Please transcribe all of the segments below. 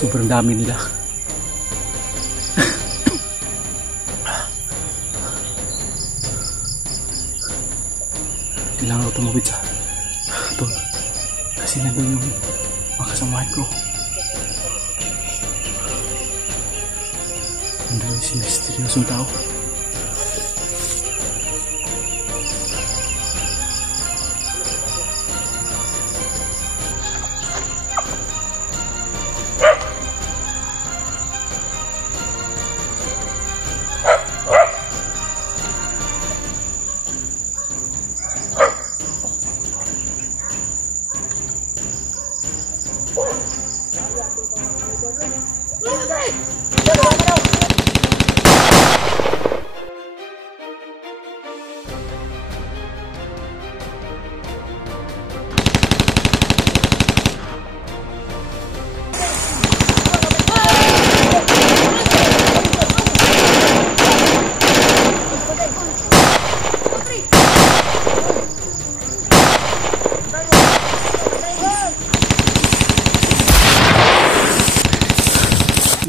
Sobrang dami nila. Kailangan ko tumawid sa doon. Kasi nandun yung mga kasamahan ko. Nandun yung si misteryosong tao.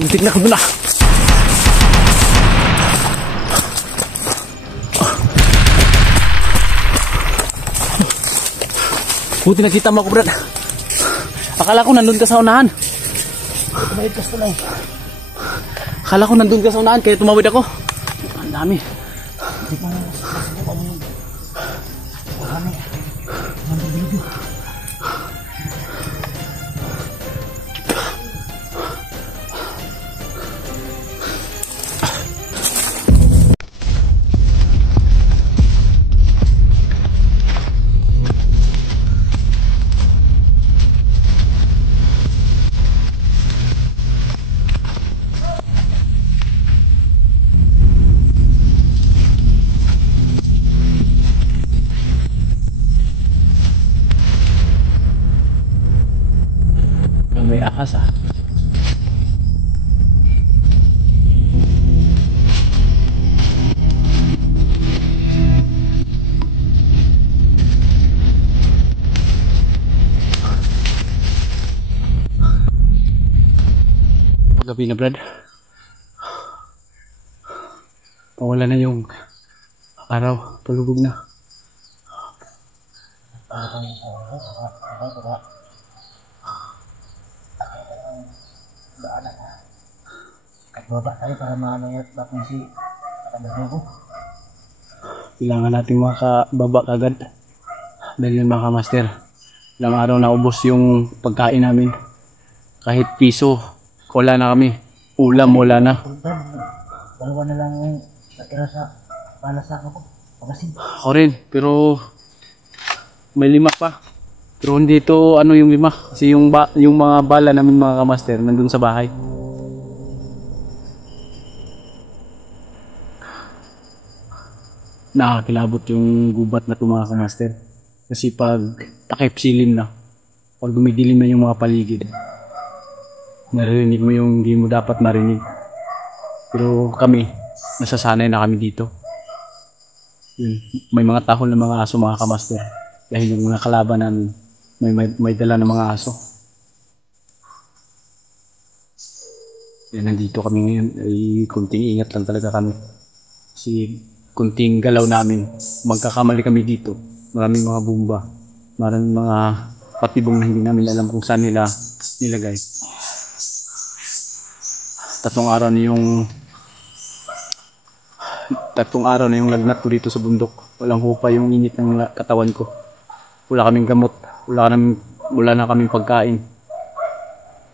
Muntik na ka muna. Buti nakita mo ako, Brad. Akala ko nandun ka sa unahan. Tumawid ka sa tulay. Akala ko nandun ka sa unahan, kaya tumawid ako. Ang dami. Hindi pa naman nasubukan mo yung marami. Marami video. May ahas ah. Gabi na, Brad. Pawala na yung araw. Palubog na. Kahit baba tayo para mamayat bakit si katandaan ko. Kailangan natin makababa kagad. Dahil yung mga master, ilang araw na ubos yung pagkain namin. Kahit piso, wala na kami. Ulam, wala na. Dalawa na lang yung natira sa palasaka ko. Pagasin. Ako rin, pero may 5 pa. Pero hindi ito ano yung 5. Kasi yung mga bala namin mga kamaster nandun sa bahay. Nakakilabot yung gubat na ito mga kamaster. Kasi pag takip silim na, pag gumidilim na yung mga paligid, naririnig mo yung hindi mo dapat marinig. Pero kami, nasasanay na kami dito. May mga tahol na mga aso mga kamaster. Dahil yung mga kalaban namin, may dala ng mga aso. Yan, nandito kami ngayon. Ay, kunting ingat lang talaga kami. Kasi kunting galaw namin, magkakamali kami dito. Maraming mga bomba. Maraming mga patibong na hindi namin alam kung saan nila nilagay. 3 araw na yung lagnat ko dito sa bundok. Walang hupa yung init ng katawan ko. Wala kaming gamot. Wala na kaming pagkain.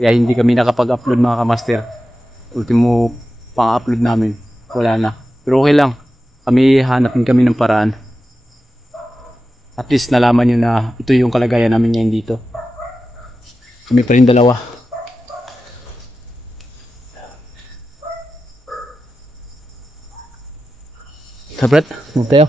Kaya hindi kami nakapag-upload mga kamaster. Ultimo pang-upload namin. Wala na. Pero okay lang. Hanapin kami ng paraan. At least nalaman nyo na ito yung kalagayan namin ngayon dito. Kami pa rin dalawa. Sabrat, huwag tayo.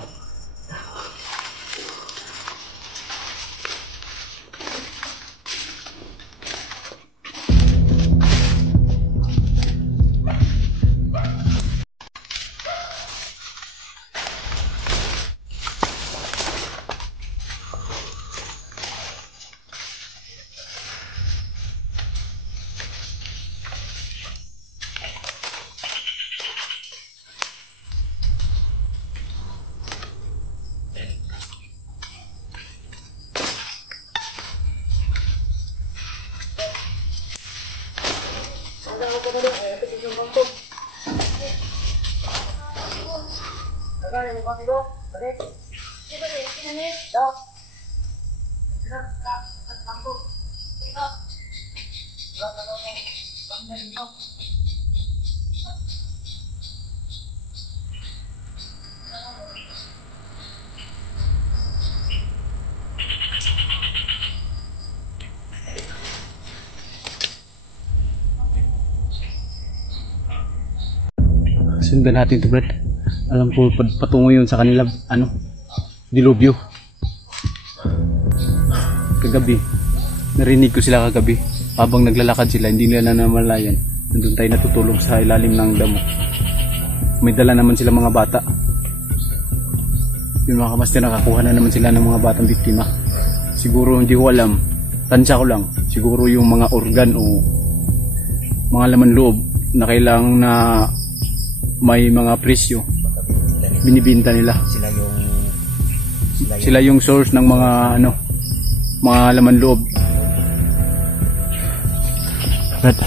Sundan natin to, Brad. Alam ko patungo yun sa kanila, dilubyo. Kagabi, narinig ko sila kagabi. Habang naglalakad sila, hindi nila namalayan. Nandun tayo natutulog sa ilalim ng damo. May dala naman sila mga bata. Yung mga kamaster, nakakuha na naman sila ng mga batang biktima. Siguro, hindi ko alam, tansya ko lang, siguro yung mga organ o mga laman loob na kailangan na may mga presyo binibinta nila. Sila yung source ng mga mga laman loob. Right.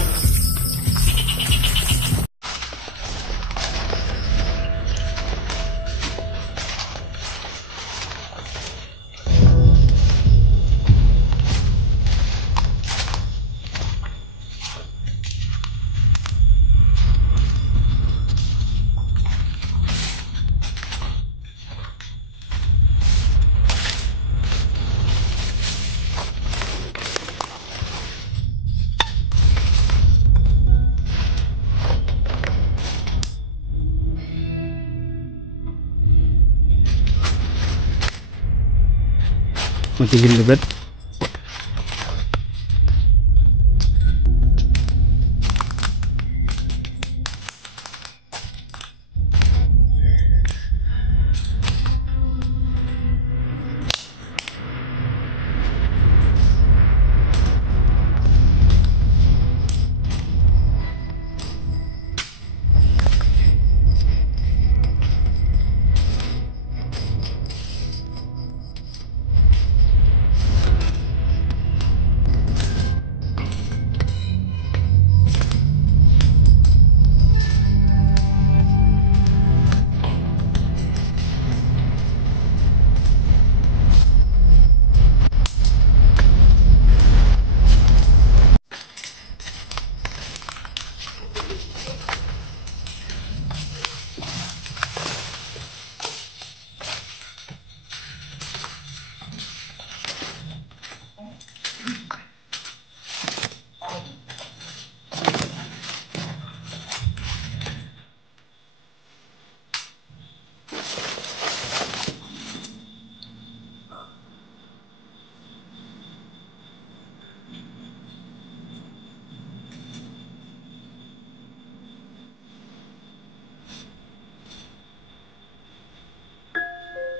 Matigil na, Brad.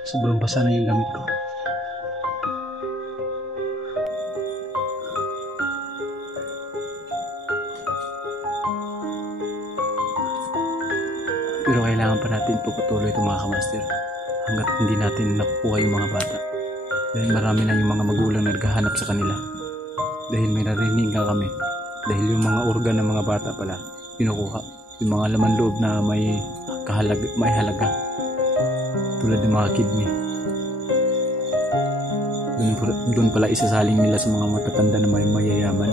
Sobrang basa na yung gamit ko. Pero kailangan pa natin pagpatuloy ito, mga kamaster, hanggat hindi natin nakukuha yung mga bata. Dahil marami na yung mga magulang na naghahanap sa kanila. Dahil may narinig nga kami. Dahil yung mga organ ng mga bata pala, pinukuha. Yung mga laman loob na may halaga. Tulad ng mga kidney. Doon pala isasaling nila sa mga matatanda na may mayayaman.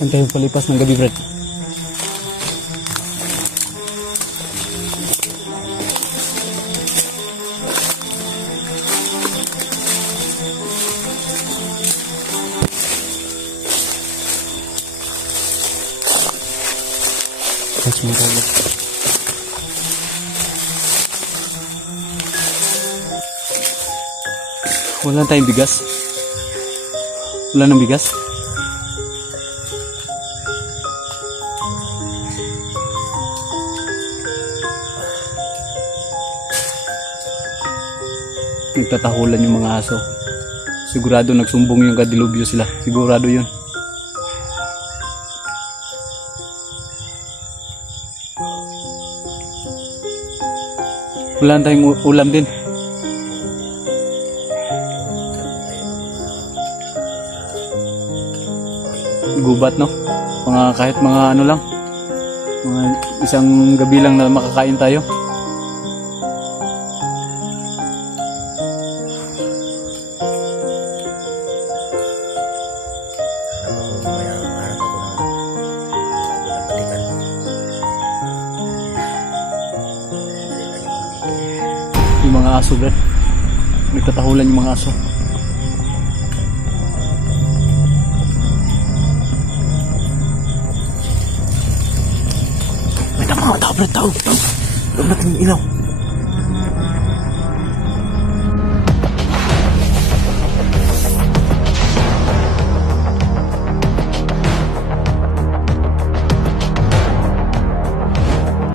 Saan tayo palipas ng gabi, Brad? Mas matagal. Wala tayong bigas. Wala nang bigas. Nagtatahulan yung mga aso. Sigurado nagsumbong yung kadilubyo sila. Sigurado yun. Wala tayong ulam din. Gubat, no? Kahit mga ano lang. Mga isang gabi lang na makakain tayo. Yung mga aso, Brad. Nagtatahulan yung mga aso. May mga tao, Brad. Tao. Huwag natin ilaw.